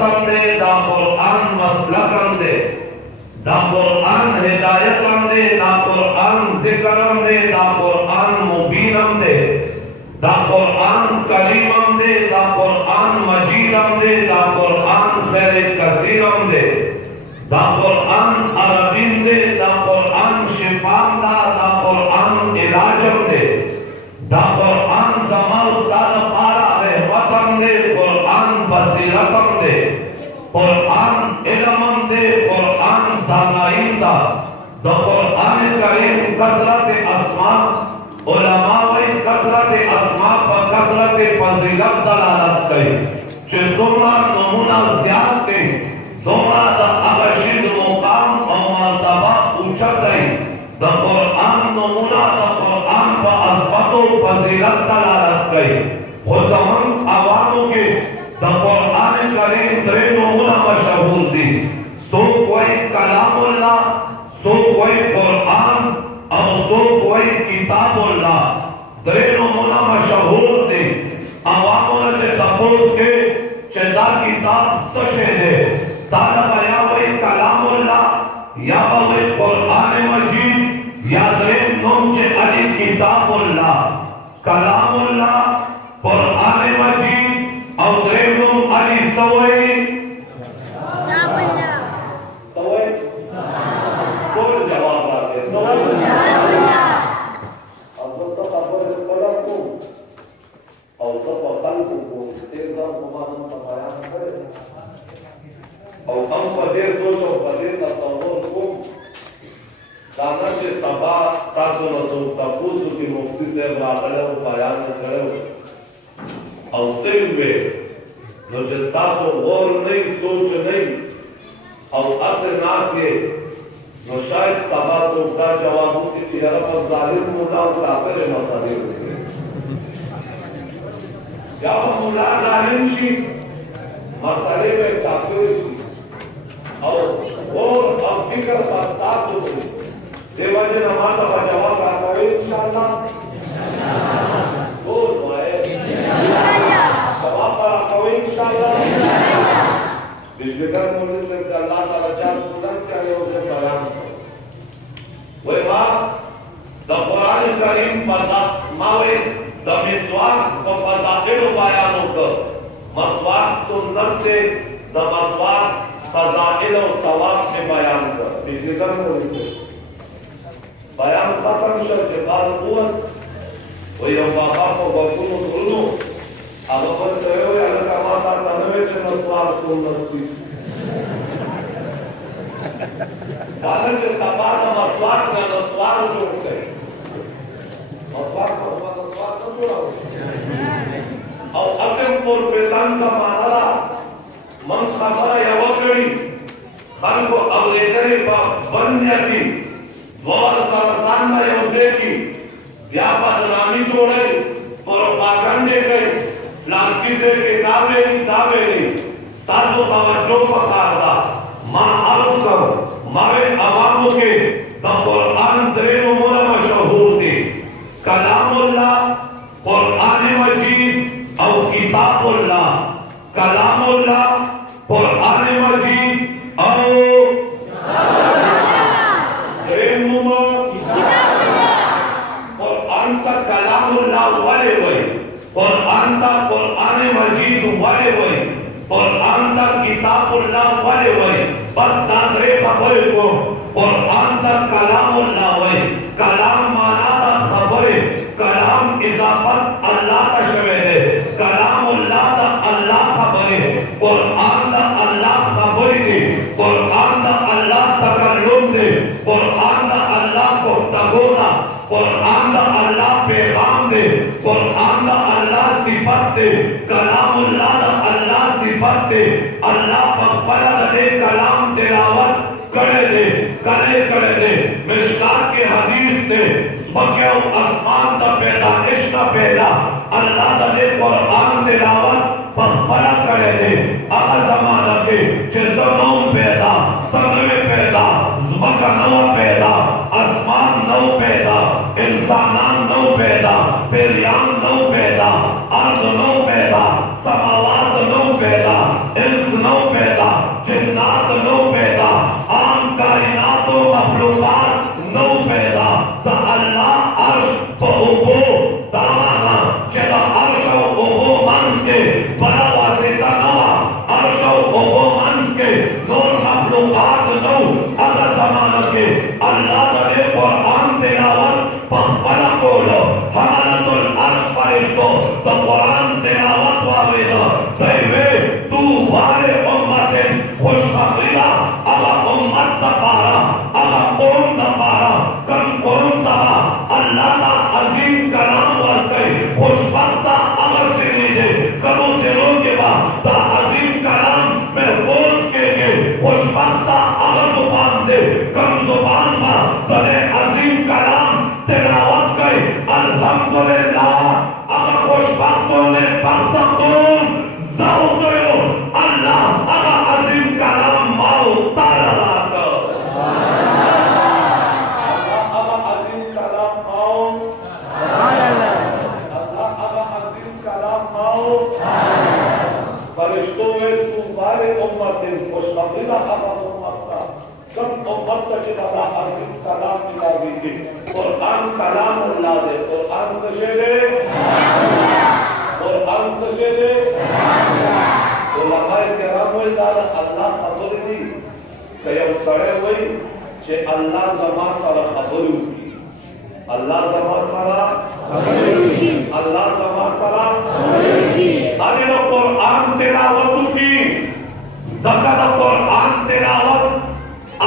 حکمتم دے، دا قرآن مسلکم دے، دا قرآن ہدایتم دے، دا قرآن ذکرم دے، دا قرآن مبینم دے، دا قرآن کریمم دے، دا قرآن مجیدم دے، دا قرآن خیر کثیرم دے، دا قرآن عربیم دے، دا قرآن شفام دا، دا قرآن علاجم دے، دا قرآن زمان استاد پارا رحمتم دے، قرآن بصیرتم دے، قرآن علمم دے، قرآن دانائیم دا، دا قرآن کریم کثرت اسماء علماء وی کثرت اسماء پر کثرت فضیلت دلالت کئی چھے زمرہ نمونہ زیاد کئی زمرہ دا اغشید مقام و مرتبہ اوچت کئی دا قرآن نمونہ دا قرآن پر عظمت و فضیلت دلالت کئی خود ہم عواموں کے دا قرآن کریم درے نمونہ مشہور دی سو کوئی کلام اللہ سو کوئی قرآن اور سو کوئی کتاب اللہ درے نمونہ مشہور دی عواموں نے تپوس کے چدا کتاب سشے دے طالب یا وی کلام اللہ یا وی قرآن مجید یا درے نم چے علی کتاب اللہ کلام اللہ قرآن مجید اور درے نم علی سوئی کتاب اللہ سوئی کون جواب آتے سوئی کتاب اللہ اور سب اپنے قلب کو اور سب قلب کو تیزہ مبادم کا بیان کرے اور ہم فدیر سوچ اور فدیر تصور کو دانش سبا تاسو نسو تفوزو کی مفتی سے راقلے و بیان کرے اور سیوے جو جس تاسو غور نہیں سوچ نہیں اور اثر ناسی جو شاید سبا سوچتا جواب ہوتی کہ یرا پر ظالم مولا اور آخر مسئلے ہوتے یا وہ مولا ظالم شی مسئلے میں چاہتے شی اور غور اور فکر پاستاس ہوتی دیوہ جن ہمارا جواب آتا ہے انشاءاللہ غور ہوئے جواب پر آتا ہے انشاءاللہ بجبکر مولی سے اللہ تعالیٰ جان بلند کرے اسے بیان وہی بات دا قرآن کریم ماوے دا مسواک و فضائل بیانوں کر مسواک سنت سے دا مسواک فضائل و ثواب میں بیان کر بجبکر مولی سے بیان ختم شد جبال قوت وہی ہم بابا کو بکون و سنو اب اپن کہے ہوئے اللہ کا ماتا تنوے چھے مسوار سنت کی دانر چھے سبات مسوار کا نسوار جو ہوتے مسوار کا نسوار کا جو ہوتے اور اسم پر پیلان سا مانالا من خبر یا وکڑی خان کو اغلیتری پا بندیا کی دوار سرسان میں یوزے کی یا بدنامی جوڑے پروپاگنڈے گئی لانکی سے کتابیں نہیں تازو توجہ پکاردا ماں عرض کر مارے عواموں کے دا قرآن درے نمونہ مشہور دی کلام اللہ قرآن مجید اور کتاب اللہ کلام اللہ قرآن مجید اور درے نمونہ قرآن کا کلام اللہ والے ہوئے قرآن کا قرآن مجید والے ہوئے قرآن کا کتاب اللہ والے ہوئے بس ناظرے خبرے کو قرآن کا کلام اللہ ہوئے کلام مانا دا خبرے کلام اضافت اللہ کا شوئے ہے کلام اللہ دا اللہ خبرے قرآن دا اللہ خبرے دے قرآن دا اللہ تکلم دے قرآن دا اللہ کو تغونا قرآن دا اللہ پیغام دے قرآن دا اللہ صفت دے کلام اللہ دا اللہ صفت دے اللہ پاک دے کلام تلاوت کرے دے مشکات کے حدیث دے بکیو اسمان دا پیدانش دا پیدا اللہ دا دے قرآن تلاوت پخبرہ کرے دے اگر زمانہ کے چیزنوں پیدا تنوے پیدا زبکہ نو پیدا اسمان نو پیدا انسانان نو پیدا پیریان نو پیدا ارض نو پیدا سماوات نو پیدا انس نو پیدا alhamdulillah aga خوشبختونه بختکون زوجو الله aga azim kalam mau ta'ala aga azim kalam mau Allah aga azim kalam mau فرشتوں میں تمہارے امت خوشبختی کا aga امت کا سب امت کا جدا عظیم کلام ملا گئی قرآن کلام اللہ دے قرآن سشے دے قرآن سشے دے علماء کرام ہوئی دادا اللہ خبر دی کہ یو سڑے ہوئی چھے اللہ زما سارا خبر ہوئی اللہ زما سارا اللہ زما سارا آنے لو قرآن تلاوت کی زکر قرآن تلاوت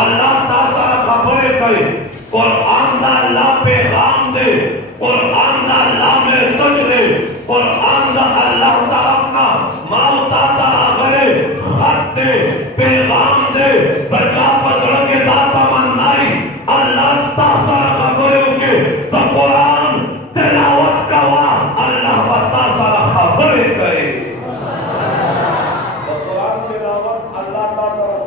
اللہ تعالی خبر کرے قرآن دا اللہ پیغام دے قرآن دا اللہ میں سچ دے قرآن دا اللہ تعالی ماں تاتا آگلے خط دے پیغام دے بچا پسڑ کے داتا منائی اللہ تعالی خبر کے تو قرآن تلاوت کوا اللہ تعالی خبر کرے قرآن تلاوت اللہ تعالی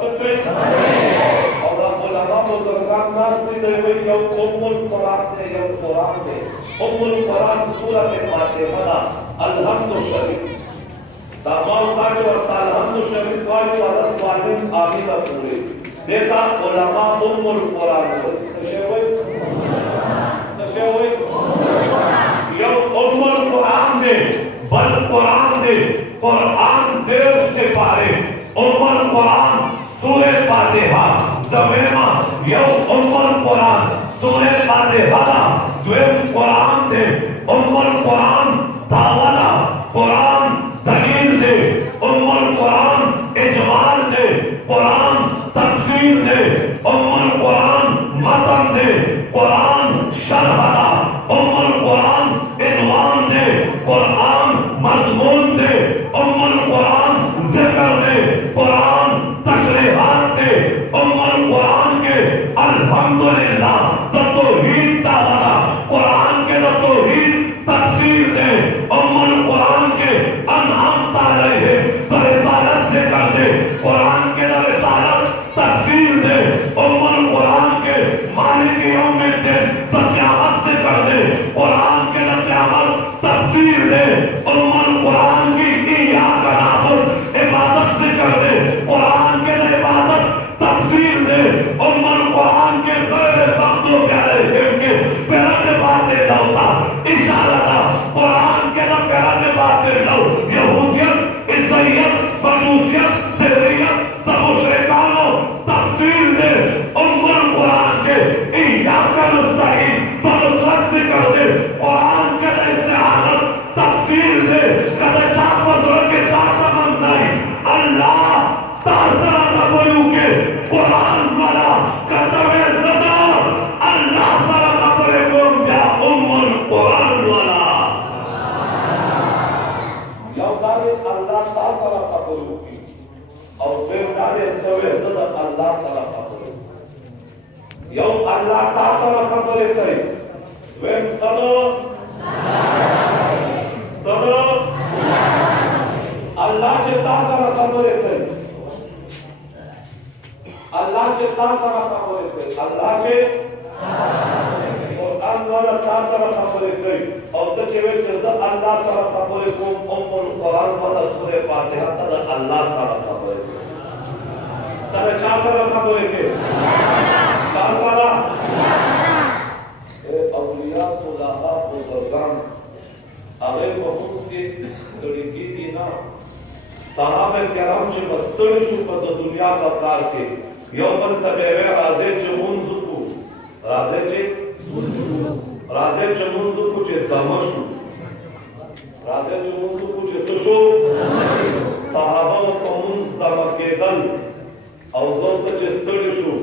سبے اور علماء بزرگان ناس دیدے ہوئی یو ام القرآن دے یو قرآن دے ام القرآن سورت فاتحہ الحمد شریف تمام کاجو ورطا الحمد شریف کاجو حضرت والد آمینہ پورے دیکھا علماء ام القرآن سے سشے ہوئی یو ام القرآن دے بل قرآن دے قرآن دیر سے پارے ام القرآن سورہ فاتحہ زمینہ یو ام القرآن سورہ فاتحہ دویم قرآن دے ام القرآن داولا قرآن دلیل دے ام القرآن اجمال دے قرآن تفسیر دے ام القرآن متن دے قرآن شرح دا ام القرآن عنوان دے قرآن مضمون دے ام القرآن ذکر دے قرآن تشریحات دے ام القرآن کے الحمدللہ توحید دعوانا قرآن کے توحید تفسیر دے ام القرآن کے انعام تعالی ہے رسالت سے کر دے قرآن کے رسالت تفسیر دے ام القرآن کے مالک یوم الدین قیامت سے کر دے قرآن کے قیامت تفسیر دے ام القرآن کی ایاک نعبد عبادت سے کر دے قرآن کے عبادت تفسیر دے ام القرآن کے غیر مقدور پیارے کے پیرات باتیں لاؤتا اشارہ دا قرآن کے پیرات باتیں لاؤ یہودیت عیسائیت مجوسیت تحریت مشرکانو تفسیر دے ام القرآن کے ایاک نستعین بنصرت سے کر دے قرآن کے استعانت تفسیر دے کدے چاپ مسئلہ کے داتا مندائی اللہ تاثرہ نبیو کے قرآن والا کتوے صدا اللہ سارا نبرے کون یا ام القرآن والا یو دارے اللہ تاثرہ نبیو کی اور پھر دارے کتوے صدا اللہ سارا نبیو یو اللہ تاثرہ نبرے کرے ویم صدا اللہ چتا سارا خبر ہے اللہ چتا سارا خبر ہے اللہ چے قرآن والا تا سارا خبر ہے اور تو چوے چیز اللہ سارا خبر ہے ام القرآن والا سورہ فاتحہ تا اللہ سارا خبر ہے تا چا سارا خبر ہے تا سارا اے اولیاء صلحاء بزرگان آگے محمد کے دڑکی دینا صحابہ کرام چه بستر شو پد دنیا کا کار کے یومن تبیوے رازے چه منزکو رازے چه منزکو چه دمشو رازے چه منزکو چه سشو صحابہ و منز دمکے دل اوزون چه ستر شو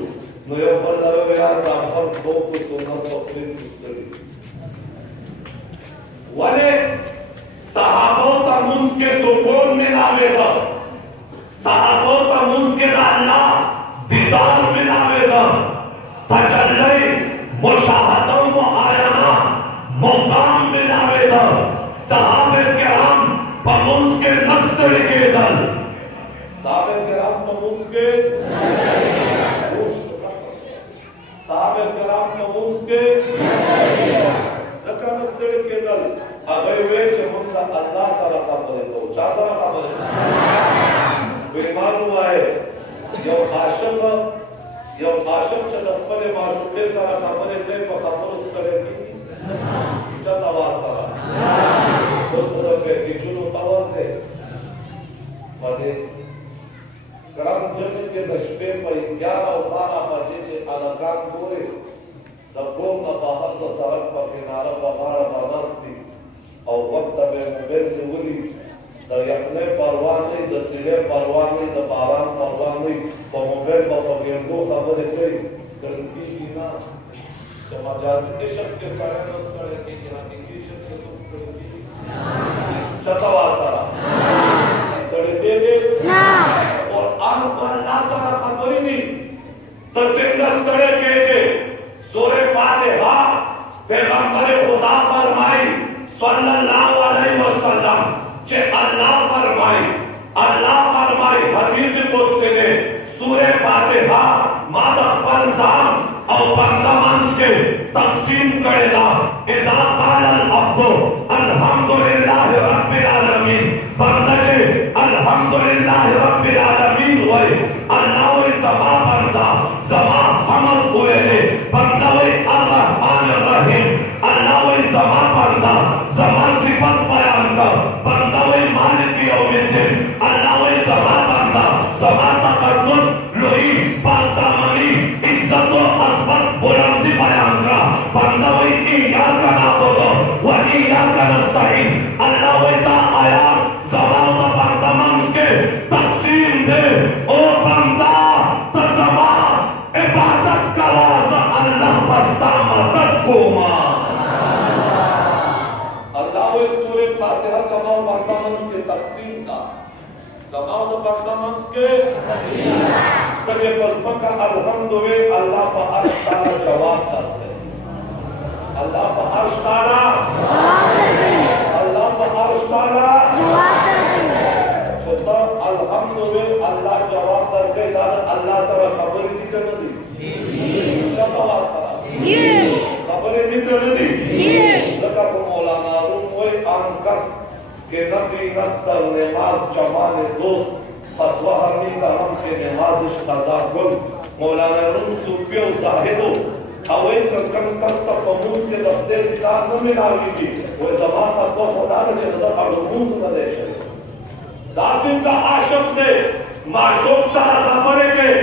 نو یومن تبیوے رازے فرس بوکو سنت و اپنی ستری والے صحابوں کا منز کے سکون میں ناوے گا صحابوں کا منز کے اللہ دیدار میں ناوے گا تجلی مشاہدہ نستڑ کے دل صحابہ کرام تموز کے صحابہ کرام تموز کے زکا نستڑ کے دل اگر ویچ منتا اللہ سارا خبرے تو چا سارا خبرے بیمار ہوا ہے یو عاشق چا دفنے معشوقے سارا خبرے لے پا خبر اس کرے کی چا دوا سارا دوست رکھے کی چلو قوار دے مجھے کرام جنت کے دشپے پر 11 و 12 بجے سے علاقان پورے دبوں کا باہر کا سڑک پر کنارہ بغار بانستی اور وقت میں موبیل دوری دا یقنے پروان نہیں دا سلے پروان نہیں دا باران پروان نہیں با موبیل با پگیندو خبر کوئی گرنگی کی نا جب مجازی عشق کے سارے نستڑے کی حقیقی عشق کے سکس کرنگی چتا واسارا نستڑے دے دے اور آن پر ناسارا خبری نہیں ترسیم نستڑے کے سورہ فاتحہ پیغمبر خدا فرمائی صلی اللہ علیہ وسلم کہ اللہ فرمائی حدیث قدسی میں سورہ فاتحہ مادہ پنزام اور پندمانس کے تقسیم کرے گا اذا قال العبد الحمدللہ رب العالمین بندچے الحمدللہ رب العالمین ہوئے اللہ وی زما بندہ زما حمل ہوئے لے بندہ وی الرحمن الرحیم اللہ وی زما بندہ زما صفت بیان کر بندہ وی مالک یوم الدین اللہ وی زما بندہ زما تقدس لوئی پاکدامنی عزت و عظمت بلندی بیان کر بندہ وی ایاک نعبد و ایاک نستعین اللہ وی تا آیات زما و بندہ من کے تقسیم دے او بندہ تزما عبادت کا واسع اللہ بستا مدد کو ماں اللہ وی سورہ فاتحہ زما و بندہ من کے تقسیم کا زما و بندہ من کے تقسیم کدے بزمکہ الحمدوے اللہ پا عرش تارا جواب کرتے اللہ پا عرش تارا اللہ پا عرش تارا چھتا الحمدوے اللہ جواب کرتے اللہ سر خبری دی کرنے دی چھتا واسرہ خبری دی کرنے دی ذکر کو مولانا روم ہوئی آنکس کہ نبی نقتر نماز جمال دوست فتوہ ہمی کا ہم کے نمازش قضا گل مولانا روم سوپیو زاہدو اوین کن کستا پموز کے دفتر کتاب نمی ناوی کی وہ زمان فتوہ خدا نے نظر علموز نہ دے شد داسم کا عاشق دے معشوق سارا خبرے کے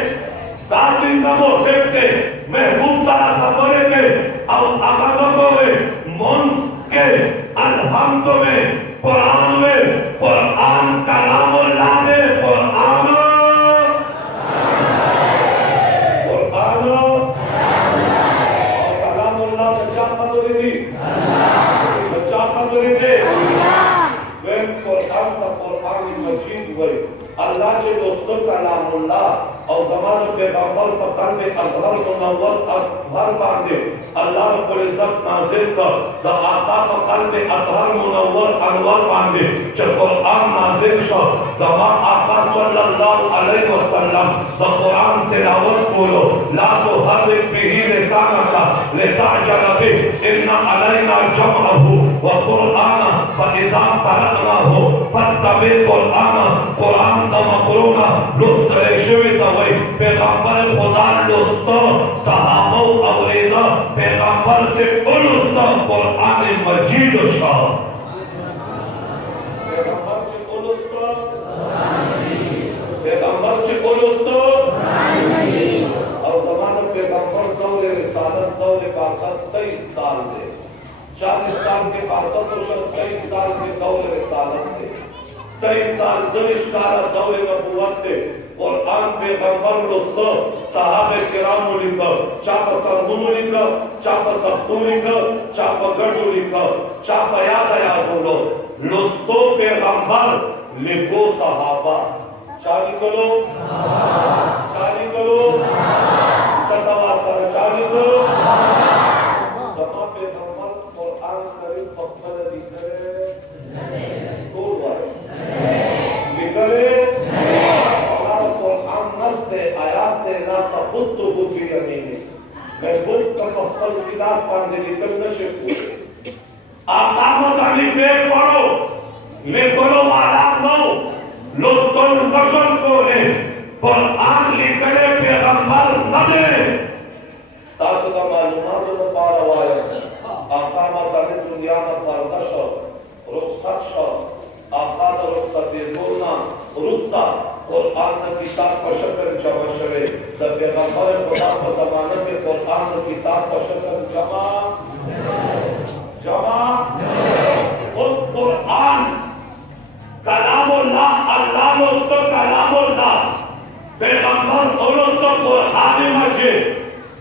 داسم کا محبب دے محبوب سارا خبرے کے او اقامتوں میں من کے الحمد میں قرآن کلام اللہ نے قرآن اور کلام اللہ بچہ خبری دی بچہ خبری دے وین قرآن تا قرآن مجید ہوئی اللہ چے دوستر کلام اللہ اور زمان پیغمبر پکر میں اظہر منور اظہر باندے اللہ رب العزت نازل کر دا آقا پکر میں اظہر منور انور باندے چے قرآن نازل شد زمان آقا صلی اللہ علیہ وسلم دا قرآن تلاوت بولو لا تو حرک بھی لسانکا لتعجل بے ان علینا جمعہ وقرآن فإذا قرأناه فاتبع قرآن قرآن دا مقرونہ لست ریشوی دا وی پیغمبر خدا لستو صحابہ اولیدہ پیغمبر چے اولستو قرآن مجید شاہ پیغمبر چے اولستو اور زمان پیغمبر دور رسالت دور کاسد 23 سال دے 40 سال کے کاسد و 23 سال کے دور رسالت دے 23 سال دلشکارہ دور نبوت دے قرآن پیغمبر لستو صحابہ کرام لکھا چاپا سرمونو لکھا چاپا تختو لکھا چاپا گڑو لکھا چاپا یاد بولو لستو پیغمبر لکھو صحابہ چالی کلو چتوا سر چالی کلو زمان پیغمبر قرآن کریم فقبل دیکھے دور بارے خلقیداز پاندے لکل نشے آقامت علی بیک پڑھو لکلو مالات نو لطن بشن کو لے قرآن لکلے پیغمبر نہ دے تاسو دا معلومات دا پارا وایا آقامت علی دنیا دا پردہ شو رخصت شو آقا دا رخصت بولنا رستا قرآن دا کتاب پر شکل جمع شوے دا پیغمبر خدا پر زمانہ کے قرآن دا کتاب پر شکل جمع اس قرآن کلام اللہ اللہ رستو کلام اللہ پیغمبر رستو قرآن مجید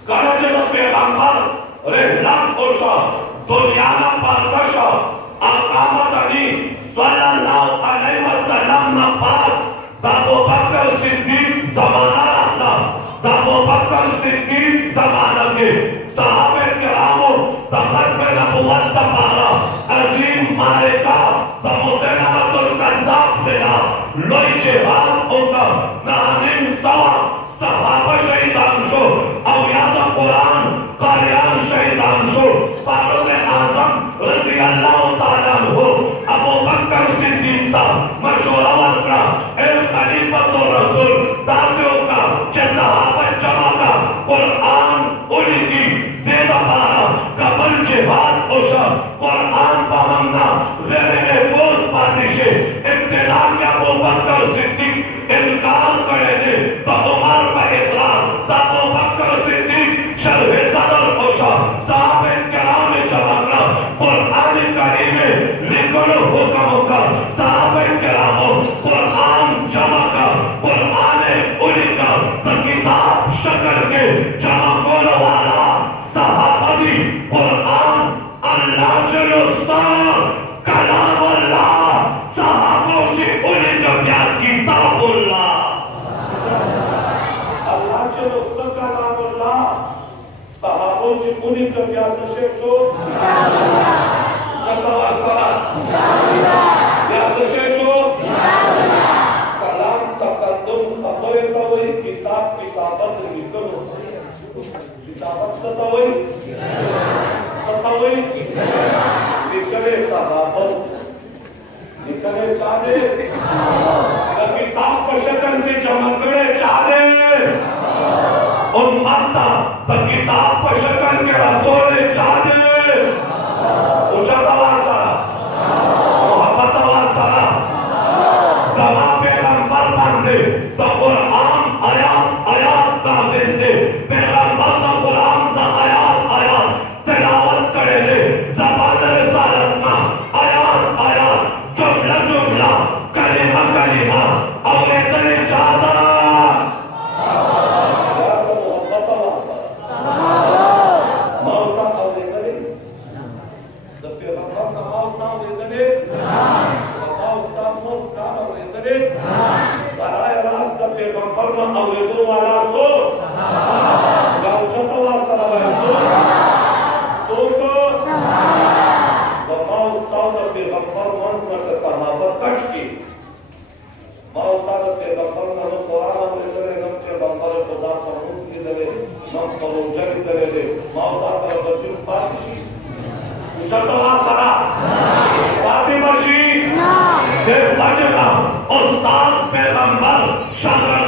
کرچ دا پیغمبر رحلان خوشا دنیا نا پردشا آقامت علی صلی اللہ علیہ وسلم نا پاس ابو بکر صدیق زمانہ رہتا ابو بکر صدیق زمانہ کے صحابہ کراموں تخت میں نبوت تپارا عظیم مارکہ مسلمت القذاب دینا لوئی جہاد ہوتا نانیم سوا صحابہ شہیدان شو اویاد قرآن قاریان شہیدان شو فاروق اعظم رضی اللہ تعالیٰ ہو ابو بکر صدیق تا مشورہ ورکا اے خلیفۃ الرسول داسیوں کا چھ صحابہ جمع کا قرآن انہی کی دے دفارا قبل جہاد اوشا قرآن پہننا غیر بوز پاتشے ابتدا کیا ابو بکر صدیق انکار کرے دے تو عمر پر اسلام تو ابو بکر صدیق شرح صدر اوشا صحابہ کرام جمعنا قرآن کریم لکھن حکم کا صحابہ کرام قرآن جمع کا قرآن انہی کا کتاب شکل کے جمع کولو والا صحابہ دی قرآن اللہ جلوستان کلام اللہ صحابوں سے انہی کا پیار کتاب اللہ اللہ جلوستان کلام اللہ صحابوں سے انہی کا پیار شیخ شو کتاب اللہ جلوہ الصلاة کتاب اللہ پیار شیخ شو کتاب اللہ کلام تقدم خبر توئی کتاب کتابت لکھنو کتابت ستوئی لکھنے صحابت لکھنے چاہدے کتاب پشکن کی چمکڑے چاہدے امتا کتاب پشکن کے رسول چاہدے اچھا تواسا محبت تواسا زمان پیغمبر باندے تو قرآن آیات آیات نازل دے پیغمبر دا قرآن دا آیات آیات تلاوت کرے دے زبان رسالت نا آیات آیات جملہ جملہ کلمہ کلمہ اولے تلے چاہتا موتا اولے تلے دا پیغمبر دا موتا اولے تلے موتا موتا اولے تلے برائے راست دا پیغمبر دا اولے دو والا سو گاو چھتا واسا رہا سو سو کو زمان استاو دا پیغمبر منزل دا صحابہ کٹ کی موتا دا پیغمبر نو قرآن اولے تلے نم پیغمبر خدا فرموز کی دلے نم فروجہ کی دلے دے موتا سر بچن پاتشی چھتا واسا رہا فاطمہ شی پھر بجنا استاد پیغمبر شاہر